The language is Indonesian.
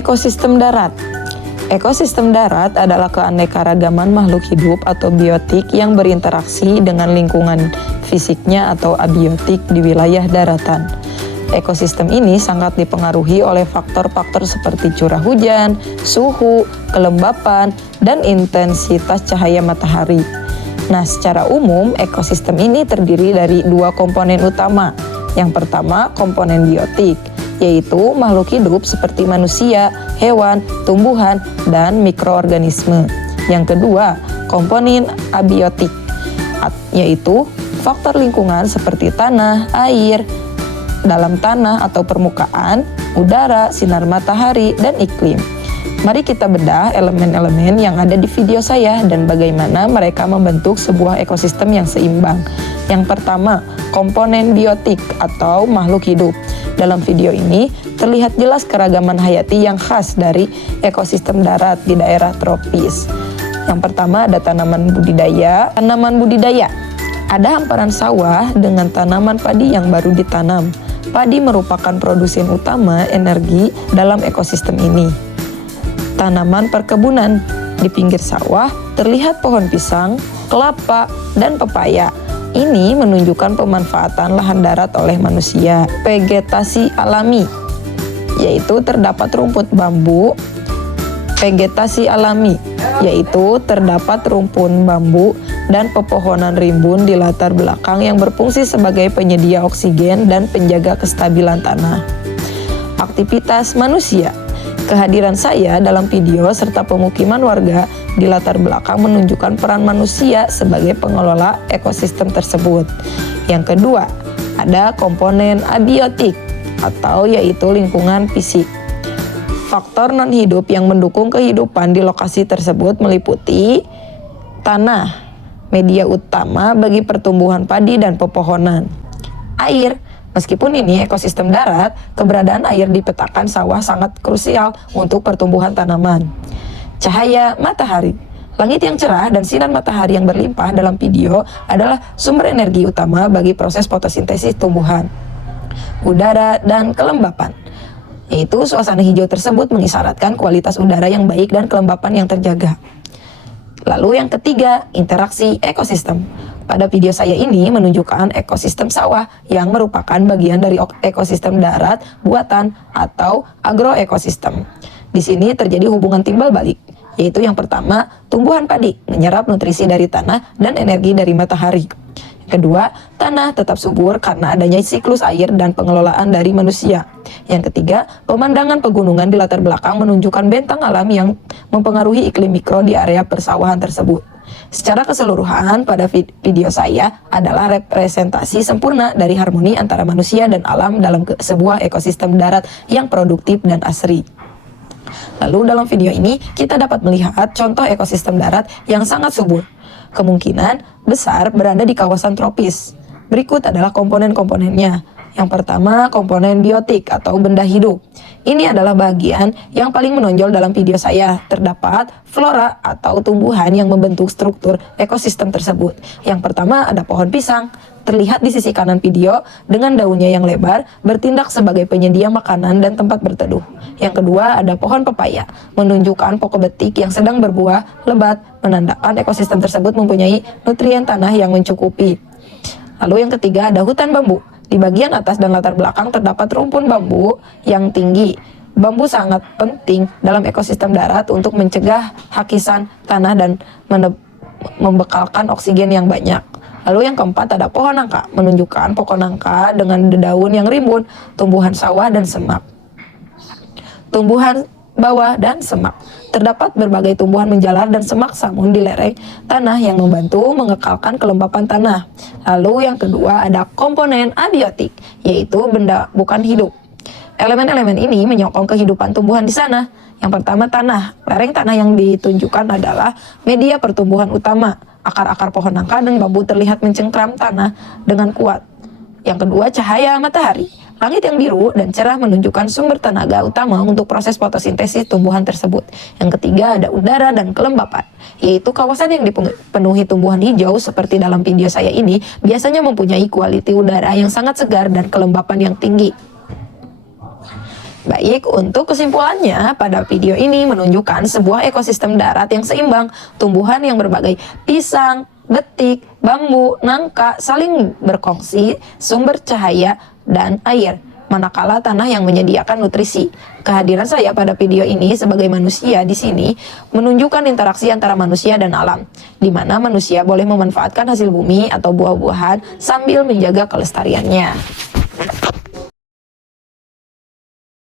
Ekosistem darat. Ekosistem darat adalah keanekaragaman makhluk hidup atau biotik yang berinteraksi dengan lingkungan fisiknya atau abiotik di wilayah daratan. Ekosistem ini sangat dipengaruhi oleh faktor-faktor seperti curah hujan, suhu, kelembapan, dan intensitas cahaya matahari. Nah, secara umum ekosistem ini terdiri dari dua komponen utama. Yang pertama, komponen biotik, yaitu makhluk hidup seperti manusia, hewan, tumbuhan, dan mikroorganisme. Yang kedua, komponen abiotik, yaitu faktor lingkungan seperti tanah, air, dalam tanah atau permukaan, udara, sinar matahari, dan iklim. Mari kita bedah elemen-elemen yang ada di video saya dan bagaimana mereka membentuk sebuah ekosistem yang seimbang. Yang pertama, komponen biotik atau makhluk hidup. Dalam video ini terlihat jelas keragaman hayati yang khas dari ekosistem darat di daerah tropis. Yang pertama ada tanaman budidaya. Tanaman budidaya, ada hamparan sawah dengan tanaman padi yang baru ditanam. Padi merupakan produsen utama energi dalam ekosistem ini. Tanaman perkebunan, di pinggir sawah terlihat pohon pisang, kelapa, dan pepaya. Ini menunjukkan pemanfaatan lahan darat oleh manusia. Vegetasi alami, yaitu terdapat rumput bambu. Vegetasi alami, yaitu terdapat rumput bambu dan pepohonan rimbun di latar belakang yang berfungsi sebagai penyedia oksigen dan penjaga kestabilan tanah. Aktivitas manusia. Kehadiran saya dalam video serta pemukiman warga di latar belakang menunjukkan peran manusia sebagai pengelola ekosistem tersebut. Yang kedua, ada komponen abiotik atau yaitu lingkungan fisik. Faktor non-hidup yang mendukung kehidupan di lokasi tersebut meliputi tanah, media utama bagi pertumbuhan padi dan pepohonan, air. Meskipun ini ekosistem darat, keberadaan air di petakan sawah sangat krusial untuk pertumbuhan tanaman. Cahaya matahari. Langit yang cerah dan sinar matahari yang berlimpah dalam video adalah sumber energi utama bagi proses fotosintesis tumbuhan. Udara dan kelembapan, yaitu suasana hijau tersebut mengisyaratkan kualitas udara yang baik dan kelembapan yang terjaga. Lalu yang ketiga, interaksi ekosistem. Pada video saya ini menunjukkan ekosistem sawah yang merupakan bagian dari ekosistem darat buatan atau agroekosistem. Di sini terjadi hubungan timbal balik, yaitu yang pertama, tumbuhan padi menyerap nutrisi dari tanah dan energi dari matahari. Kedua, tanah tetap subur karena adanya siklus air dan pengelolaan dari manusia. Yang ketiga, pemandangan pegunungan di latar belakang menunjukkan bentang alam yang mempengaruhi iklim mikro di area persawahan tersebut. Secara keseluruhan, pada video saya adalah representasi sempurna dari harmoni antara manusia dan alam dalam sebuah ekosistem darat yang produktif dan asri. Lalu dalam video ini, kita dapat melihat contoh ekosistem darat yang sangat subur. Kemungkinan besar berada di kawasan tropis. Berikut adalah komponen-komponennya. Yang pertama, komponen biotik atau benda hidup. Ini adalah bagian yang paling menonjol dalam video saya. Terdapat flora atau tumbuhan yang membentuk struktur ekosistem tersebut. Yang pertama ada pohon pisang. Terlihat di sisi kanan video dengan daunnya yang lebar, bertindak sebagai penyedia makanan dan tempat berteduh. Yang kedua ada pohon pepaya, menunjukkan pokok betik yang sedang berbuah lebat, menandakan ekosistem tersebut mempunyai nutrien tanah yang mencukupi. Lalu yang ketiga ada hutan bambu. Di bagian atas dan latar belakang terdapat rumpun bambu yang tinggi. Bambu sangat penting dalam ekosistem darat untuk mencegah hakisan tanah dan membekalkan oksigen yang banyak. Lalu yang keempat ada pohon nangka, menunjukkan pokok nangka dengan daun yang rimbun, tumbuhan sawah dan semak. Tumbuhan bawah dan semak. Terdapat berbagai tumbuhan menjalar dan semak samun di lereng tanah yang membantu mengekalkan kelembapan tanah. Lalu yang kedua ada komponen abiotik, yaitu benda bukan hidup. Elemen-elemen ini menyokong kehidupan tumbuhan di sana. Yang pertama tanah. Lereng tanah yang ditunjukkan adalah media pertumbuhan utama. Akar-akar pohon nangka dan bambu terlihat mencengkram tanah dengan kuat. Yang kedua cahaya matahari. Langit yang biru dan cerah menunjukkan sumber tenaga utama untuk proses fotosintesis tumbuhan tersebut. Yang ketiga ada udara dan kelembapan, yaitu kawasan yang dipenuhi tumbuhan hijau seperti dalam video saya ini biasanya mempunyai kualitas udara yang sangat segar dan kelembapan yang tinggi. Baik, untuk kesimpulannya, pada video ini menunjukkan sebuah ekosistem darat yang seimbang, tumbuhan yang berbagai pisang, betik, bambu, nangka saling berkongsi sumber cahaya dan air, manakala tanah yang menyediakan nutrisi. Kehadiran saya pada video ini sebagai manusia di sini menunjukkan interaksi antara manusia dan alam, di mana manusia boleh memanfaatkan hasil bumi atau buah-buahan sambil menjaga kelestariannya.